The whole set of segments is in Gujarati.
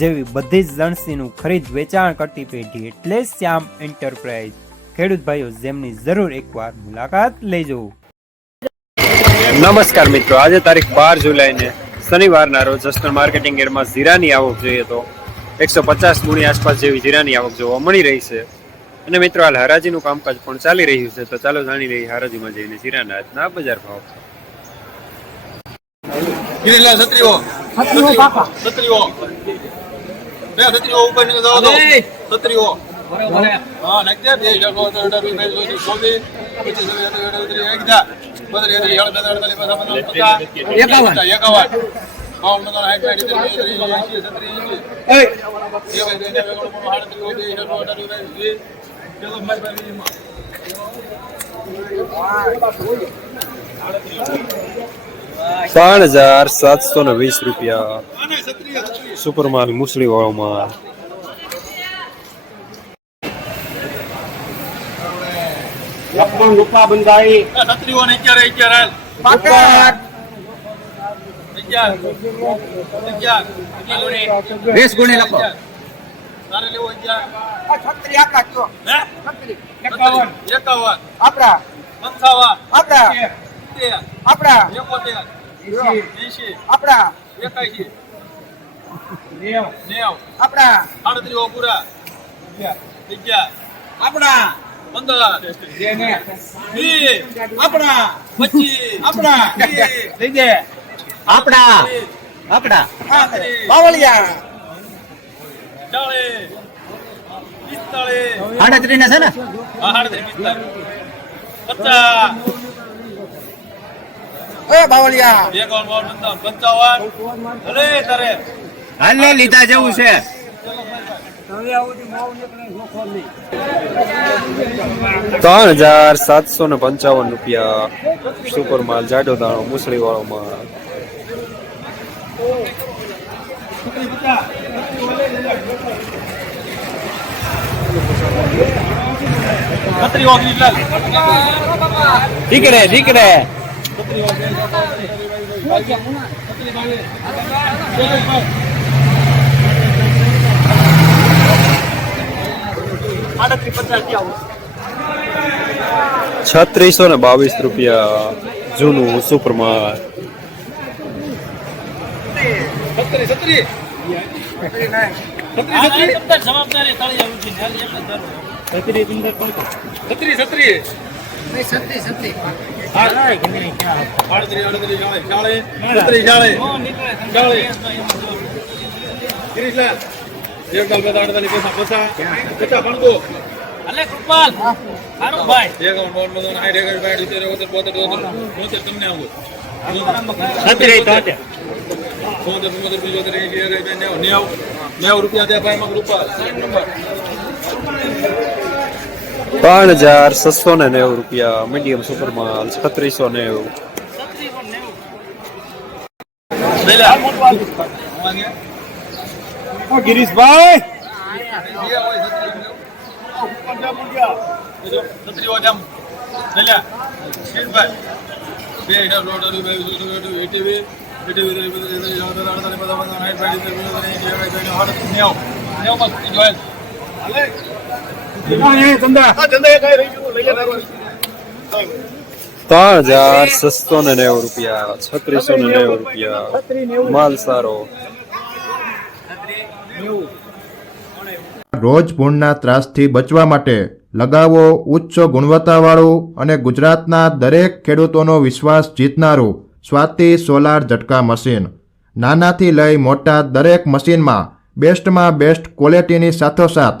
જેવી બધી જ લણસીનું ખરીદ વેચાણ કરતી પેઢી એટલે શ્યામ એન્ટરપ્રાઇઝ. ખેડૂત ભાઈઓ જેમની જરૂર એકવાર મુલાકાત લેજો. નમસ્કાર મિત્રો આજે તારીખ બાર જુલાઈને શનિવારના રોજ જસ્ટર માર્કેટિંગ એરમાં જીરાની આવક જોઈએ તો એકસો પચાસ ગુણી આસપાસ જેવી જીરાની આવક જોવા મળી રહી છે. અને મિત્રો હાલ હરાજીનું કામકાજ પણ ચાલી રહ્યું છે તો ચાલો જાણી લઈએ હરાજીમાં જઈને જીરાના આજના બજાર ભાવ. ગિરીલા છત્રીઓ. છત્રીઓ. બે છત્રીઓ ઉપર નીકળ જવા દો છત્રીઓ હા નાખજે બે જગો તો બાવીસ ચોવીસ ચોવીસ પચીસ છવ્વીસ સત્તાવીસ અઠાવીસ ત્રીસ એકદા બત્રીસ ત્રીસ અડતાલીસ અડતાલીસ પચાસ પચાસ પચાસ એકાવન એકાવન બાવન પંચાવન સાઠ સાઠ સિત્તેર સિત્તેર એંશી સત્તર એંશી એ ભાઈ બે બે ગણો પણ સાડત્રીસ ઓગણીસ અઠાવીસ અઠાવીસ બાવીસ વીસ ચલો ભાઈ ભાઈ વીસમાં. ત્રણ હજાર સાતસો ને વીસ રૂપિયા. સુપર માલ મુસળી વાળો માલ રૂપા બંધાઈ આ છત્રીઓ ને અગિયાર. અગિયાર. હાલ પાકર અગિયાર? અગિયાર વીસ ગુણી લખો આપડા આપડા તેર આપડા એકોતેર એંશી આપડા એકાશી નેવ આપડા સાડત્રીસ પૂરા અગિયાર આપડા પંદર વીસ આપડા પચીસ આપડા ત્રીસ, લઈ દે આપડા આપડા પાંત્રીસ, બાવળિયા ચાલીસ પિસ્તાળીસ આડત્રી ને છે ને હા સાડત્રીસ પિસ્તાળીસ પચાસ એ બાવળિયા. હાલે લીધા જેવું છે. ત્રણ હજાર સાતસો ને પંચાવન રૂપિયા સુપર માલ જાડો દાણો મુસળી વાળો માલ દીકરે દીકરે. છત્રીસો ને બાવીસ રૂપિયા જૂનું સુપર માલ છત્રી છત્રી જવાબદારી નેવું રૂપિયા ત્યાં ભાઈ માં રૂપિયા સાઠ નંબર ત્રણ હજાર છસો ને નેવું રૂપિયા. મીડિયમ સુપર માલ છત્રીસો નેવું. ગિરીશભાઈ! ત્રણ હજાર સસ્તો ને નેવું રૂપિયા છત્રીસો ને નેવું રૂપિયા માલ સારો રોજ ભૂણના ત્રાસથી બચવા માટે લગાવો ઉચ્ચ ગુણવત્તાવાળું અને ગુજરાતના દરેક ખેડૂતોનો વિશ્વાસ જીતનારું સ્વાતિ સોલાર ઝટકા મશીન. નાનાથી લઈ મોટા દરેક મશીનમાં બેસ્ટમાં બેસ્ટ ક્વોલિટીની સાથોસાથ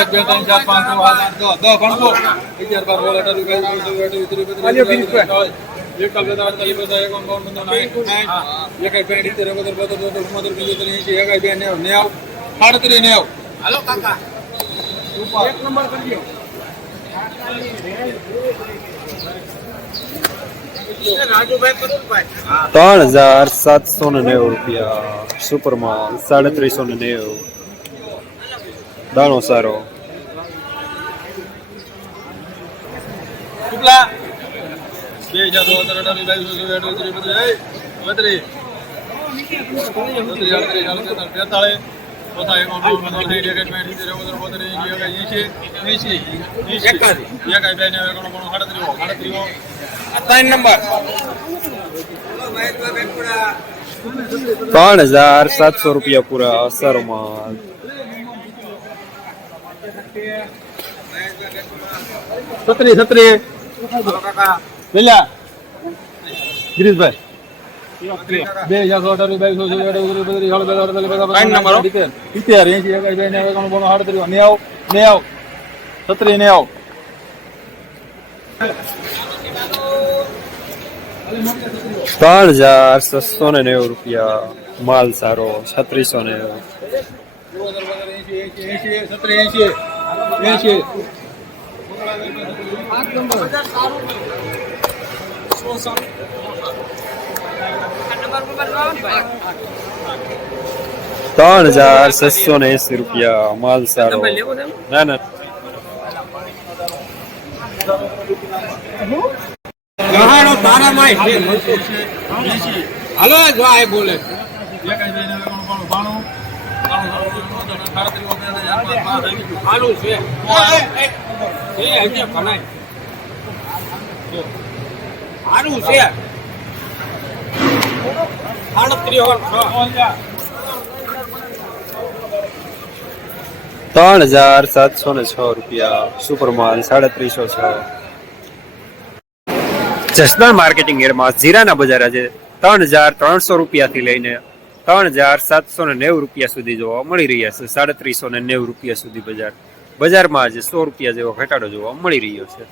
એક બે ત્રણ ચાર પાંચ છ સાત આઠ દસ. દસ ગણતો અગિયાર બાર ઓળ અઢાર ઓગણીસ વીસ ત્રીસ બત્રીસ એકતાલીસ બેતાલીસ અડતાલીસ એકાવન બાવન પંચાવન સાઠ એકાઈ પેંઠ ઇત્તેર એકોતેર બોતેર ચોતેર ચુમ્મોતેર પંચોતેર એંશી એકાઈ બે નેવ નેવ. આડત્રીસ નેવ. હાલો કાકા. એક નંબર કરી રાજુભાઈ ત્રણ હજાર સાતસો ને નેવું રૂપિયા. સુપરમાં સાડત્રીસો ને નેવું. દાણો સારો ત્રણ હજાર સાતસો રૂપિયા પૂરા અસરમાં છત્રી છત્રી. પેલા ગિરીશભાઈ. બે હજાર સો અઢાર બાવીસ ચોવીસ અઠાવીસ ત્રીસ બત્રીસ અડતાલીસ અડતાલીસ ત્રણ નંબરો. ઇત્તેર ઇત્તેર એકાઈ બે નેવ એકાણું બાણું સાડત્રીસ નેવ નેવ છત્રી નેવ ત્રણ હજાર છસો ને નેવું રૂપિયા માલ સારો છત્રીસો ને એંશી છત્રી એંશી ત્રણ હજાર છસો ને એસી રૂપિયા માલ સારો ના ના હાલો જો બોલે હાલું છે હારું છે. ત્રણ હજાર સાતસો ને છ રૂપિયા. સુપરમાલ સાડત્રીસો છ. જસદણ માર્કેટિંગ એરમાં જીરાના બજાર આજે ત્રણ હજાર ત્રણસો રૂપિયાથી લઈને ત્રણ હજાર સાતસો ને નેવું રૂપિયા સુધી જોવા મળી રહ્યા છે. સાડત્રીસો ને નેવું રૂપિયા સુધી બજાર. બજારમાં આજે સો રૂપિયા જેવો ઘટાડો જોવા મળી રહ્યો છે.